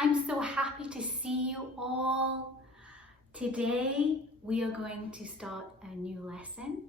I'm so happy to see you all. Today we are going to start a new lesson.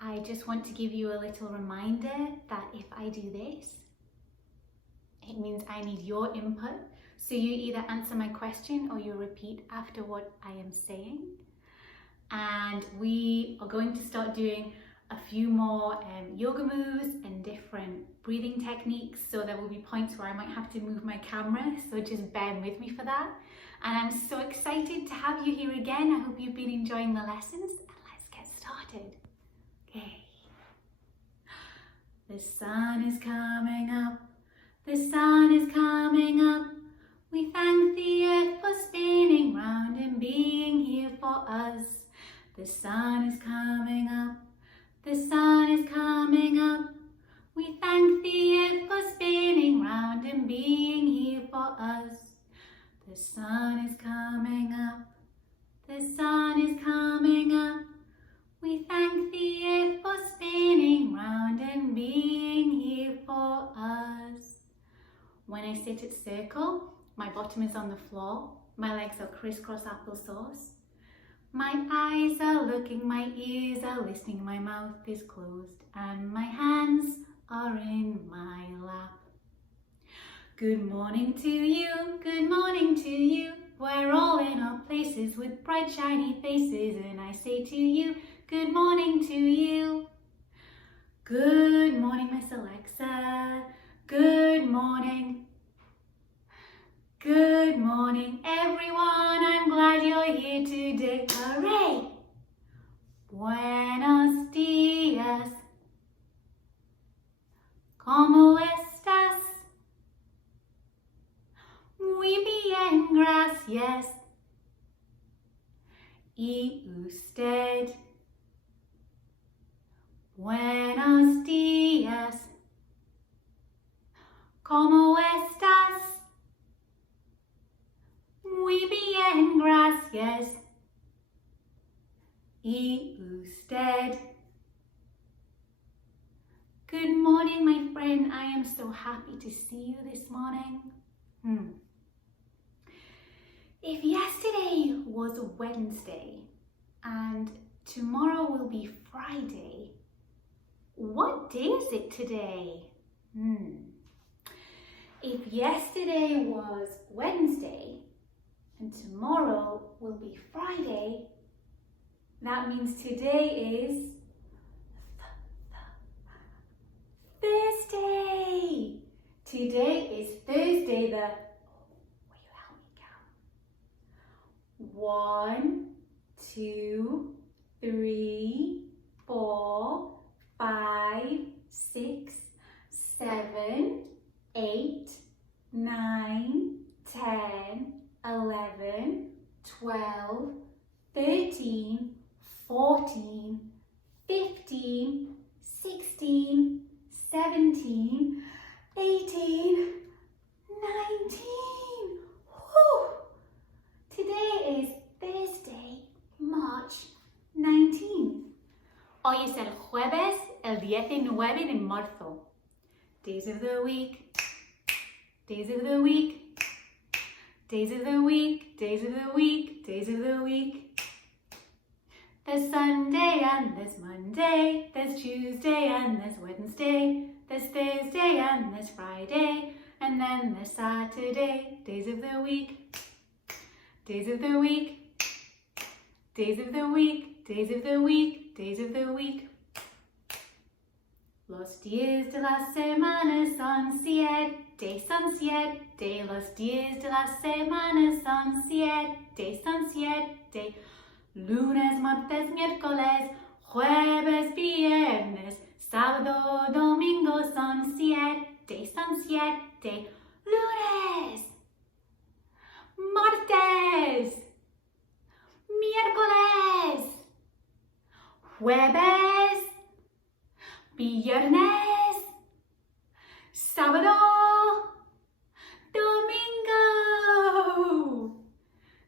I just want to give you a little reminder that if I do this, it means I need your input. So you either answer my question or you repeat after what I am saying. And we are going to start doing a few more yoga moves and different breathing techniques. So there will be points where I might have to move my camera, so just bear with me for that. And I'm so excited to have you here again. I hope you've been enjoying the lessons, and let's get started. Okay. The sun is coming up, the sun is coming up. We thank the earth for spinning round and being here for us. The sun is coming up, the sun is coming up. We thank the earth for spinning round and being here for us. The sun is coming up, the sun is coming up. We thank the earth for spinning round and being here for us. When I sit at circle, my bottom is on the floor, my legs are crisscross applesauce. My eyes are looking, my ears are listening, my mouth is closed, and my hands are in my lap. Good morning to you, good morning to you. We're all in our places with bright shiny faces, and I say to you, good morning to you. Good morning, Miss Alexa. Good morning. Good morning, everyone. I'm glad you're here today. Hooray! Buenos días. ¿Cómo estás? Muy bien, gracias. ¿Y usted? Buenos días. ¿Cómo estás? Muy bien, gracias. ¿Y usted? Good morning, my friend. I am so happy to see you this morning. If yesterday was Wednesday and tomorrow will be Friday, what day is it today? If yesterday was Wednesday and tomorrow will be Friday, that means today is Thursday. Today is Thursday, will you help me count? 1, 2, 3, 4, 5, 6, 7, 8, 9, 10, 11, 12, 13, 14, 15, 16, 17, 18, 19. Whew. Today is Thursday, March 19th. Hoy es el jueves, el 19 de marzo. Days of the week, days of the week, days of the week, days of the week, days of the week. There's Sunday and there's Monday, there's Tuesday and there's Wednesday, there's Thursday and there's Friday, and then there's Saturday. Days of the week, days of the week, days of the week, days of the week, days of the week. Los días de la semana son siete, son siete. Los días de la semana son siete, son siete. Lunes, martes, miércoles, jueves, viernes, sábado, domingo son siete, son siete. Lunes, martes, miércoles, jueves, viernes, sábado, domingo.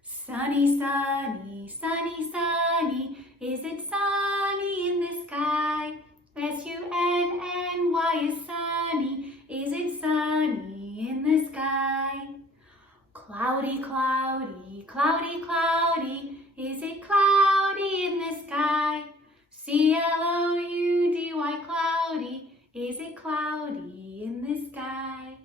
Sunny, sunny, sunny, sunny. Is it sunny in the sky? S-U-N-N-Y is sunny. Is it sunny in the sky? Cloudy, cloudy, cloudy, cloudy. Is it cloudy in the sky? C-L-O-U-D-Y, cloudy. Is it cloudy in the sky?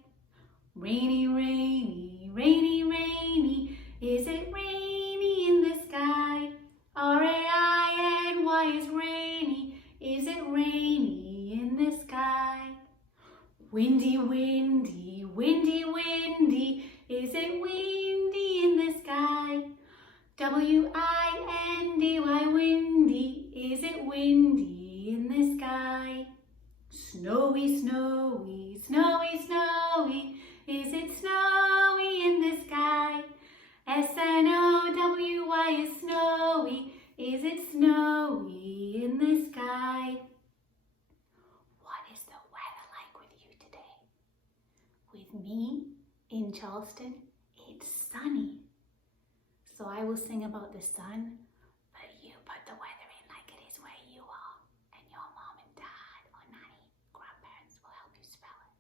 Rainy, rainy, rainy, rainy. Is it rainy in the sky? R-A-I-N-Y is rainy. Is it rainy in the sky? Windy, windy, windy, windy. Is it windy in the sky? W-I-N-D-Y, windy. Is it windy in the sky? Snowy, snowy, snowy, snowy. Is it snowy in the sky? S-N-O-W-Y is snowy. Is it snowy in the sky? What is the weather like with you today? With me in Charleston, it's sunny. So I will sing about the sun, but you put the weather in like it is where you are, and your mom and dad or nanny, grandparents will help you spell it.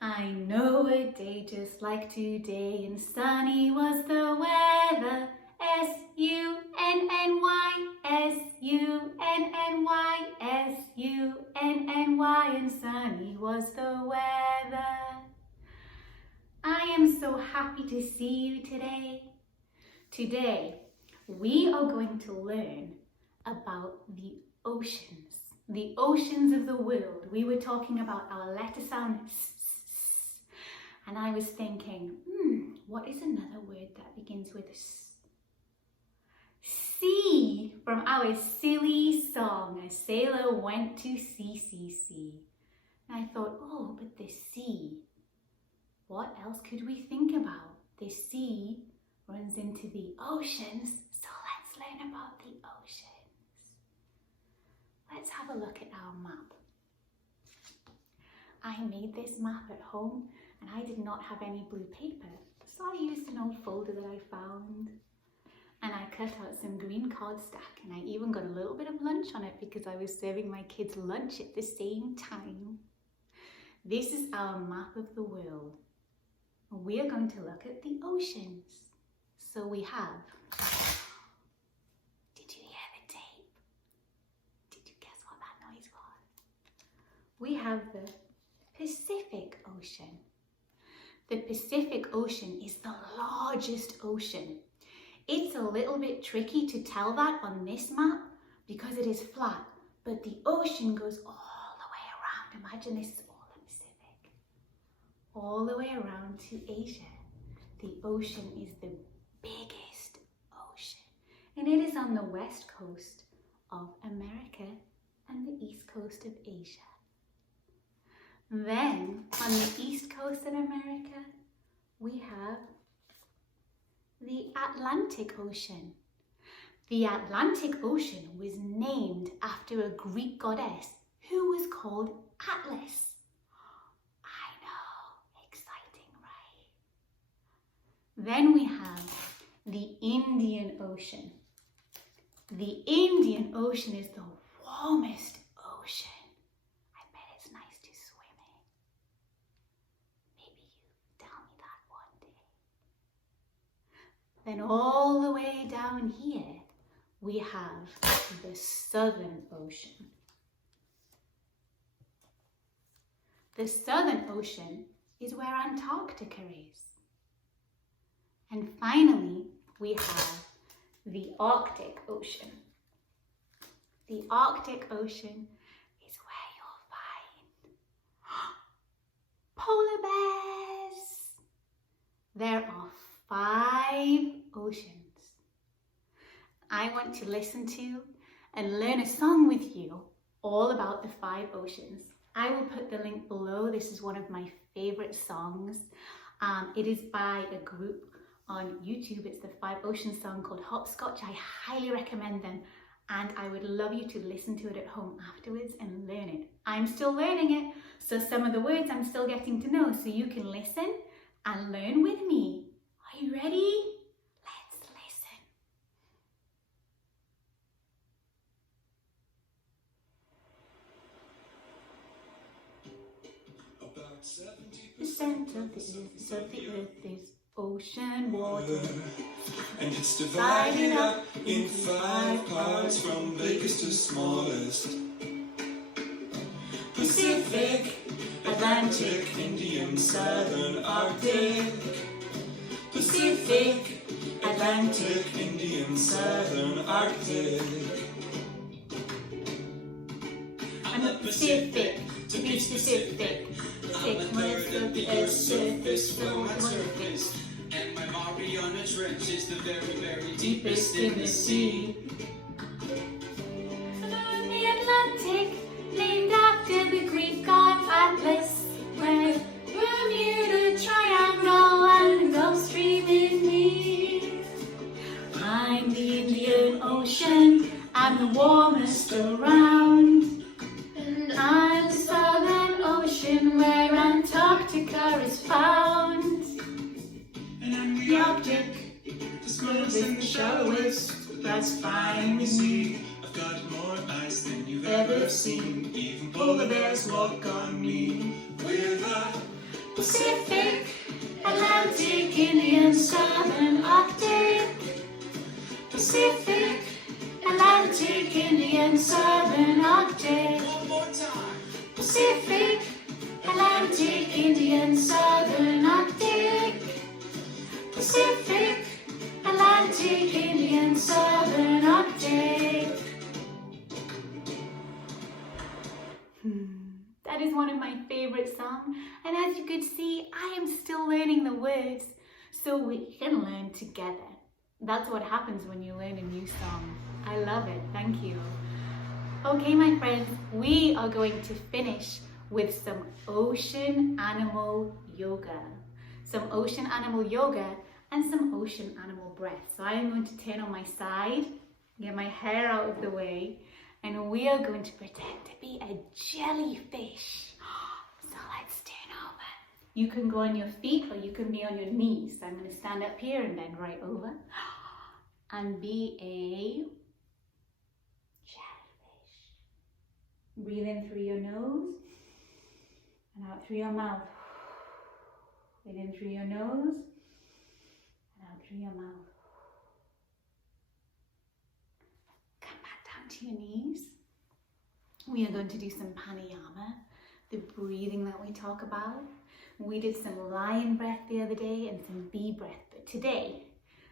I know a day just like today, and sunny was the weather. S-U-N-N-Y, S-U-N-N-Y, S-U-N-N-Y, and sunny was the weather. I am so happy to see you today. Today, we are going to learn about the oceans of the world. We were talking about our letter sound S, and I was thinking, what is another word that begins with S? Sea, from our silly song, a sailor went to sea, sea, sea. And I thought, oh, but the sea. What else could we think about? The sea runs into the oceans, so let's learn about the oceans. Let's have a look at our map. I made this map at home and I did not have any blue paper, so I used an old folder that I found. And I cut out some green cardstock, and I even got a little bit of lunch on it because I was serving my kids lunch at the same time. This is our map of the world. We are going to look at the oceans. So we have, did you hear the tape? Did you guess what that noise was? We have the Pacific Ocean. The Pacific Ocean is the largest ocean. It's a little bit tricky to tell that on this map because it is flat, but the ocean goes all the way around. Imagine this is all the Pacific. All the way around to Asia. The ocean is the biggest ocean, and it is on the west coast of America and the east coast of Asia. Then on the east coast of America, we have the Atlantic Ocean. The Atlantic Ocean was named after a Greek goddess who was called Atlas. I know, exciting, right? Then we have the Indian Ocean. The Indian Ocean is the warmest ocean. I bet it's nice to swim in. Maybe you tell me that one day. Then all the way down here, we have the Southern Ocean. The Southern Ocean is where Antarctica is. And finally, we have the Arctic Ocean. The Arctic Ocean is where you'll find polar bears. There are 5 oceans. I want to listen to and learn a song with you all about the 5 oceans. I will put the link below. This is one of my favorite songs. It is by a group on YouTube. It's the 5 Oceans song called Hopscotch. I highly recommend them, and I would love you to listen to it at home afterwards and learn it. I'm still learning it, so some of the words I'm still getting to know, so you can listen and learn with me. Are you ready? Let's listen. About 70% of the earth is ocean water. And it's divided up in 5 parts from biggest to smallest. Pacific, Atlantic, Indian, Southern, Arctic. Pacific, Atlantic, Indian, Southern, Arctic. And the Pacific, to be specific, thickness of the earth's surface from my surface. And my Mariana Trench is the very, very Deepest in the sea. And the Atlantic, named after the Greek god Atlas, where Bermuda Triangle and the Gulf Stream in me. I'm the Indian Ocean, I'm the warmest around. And I'm the Southern Ocean where Antarctica is found. And I'm The Arctic, the smallest and the shallowest. That's fine with me. I've got more ice than you've ever seen. Even polar bears walk on me. We're the Pacific, Atlantic, Indian, Southern, Arctic. Pacific, Atlantic, Indian, Southern, Arctic. one more time. Pacific, Atlantic, Indian, Southern, Arctic. Pacific, Atlantic, Indian, Southern, Arctic. That is one of my favorite songs, and as you could see, I am still learning the words so we can learn together. That's what happens when you learn a new song. I love it. Thank you. Okay, my friends, we are going to finish with some ocean animal yoga. Some ocean animal yoga and some ocean animal breath. So I am going to turn on my side, get my hair out of the way, and we are going to pretend to be a jellyfish. So let's turn over. You can go on your feet or you can be on your knees. So I'm going to stand up here and bend right over and be a jellyfish. Breathe in through your nose and out through your mouth. Breathe in through your nose and out through your mouth. Come back down to your knees. We are going to do some pranayama, the breathing that we talk about. We did some lion breath the other day and some bee breath, but today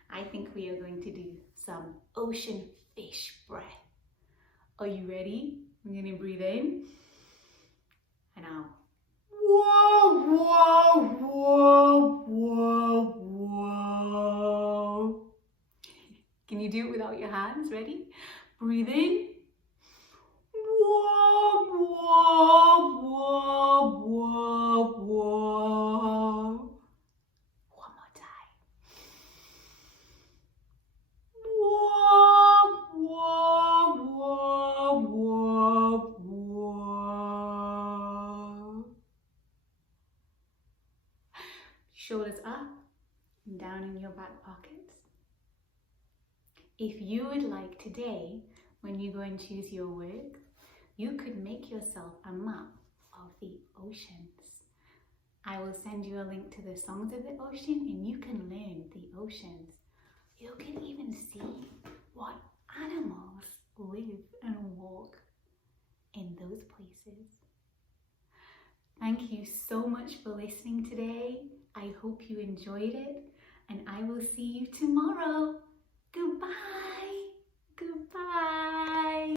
I think we are going to do some ocean fish breath. Are you ready? I'm going to breathe in and out. Whoa, whoa, whoa, whoa, whoa. Can you do it without your hands? Ready? Breathe in. Whoa, whoa, whoa, whoa, whoa. One more time. Whoa, whoa, whoa, whoa, whoa. Shoulders up and down in your back pockets. If you would like today, when you go and choose your work, you could make yourself a map of the oceans. I will send you a link to the songs of the ocean and you can learn the oceans. You can even see what animals live and walk in those places. Thank you so much for listening today. I hope you enjoyed it and I will see you tomorrow.